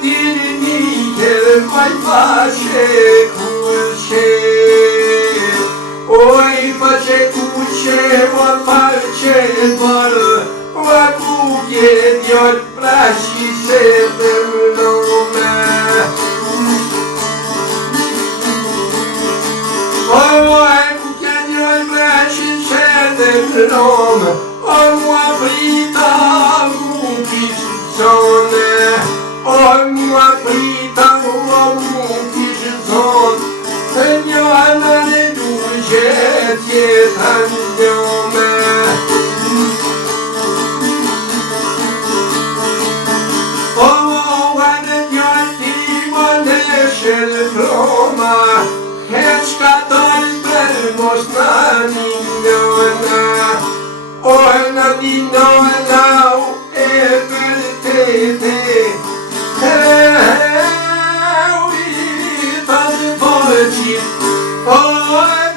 dirnike mai face cruce, oi face cruce, mă face băl, mă cuie de-ori brași se dăm lume. Oi cuie de-ori brași se dăm lume, mă prita cu pișone, mă prita cu pișone, Senioana ne duce tangiome. Oane dioti moneșel Roma, Heccator per mosna nignona, Ona dinona e per te. Oh,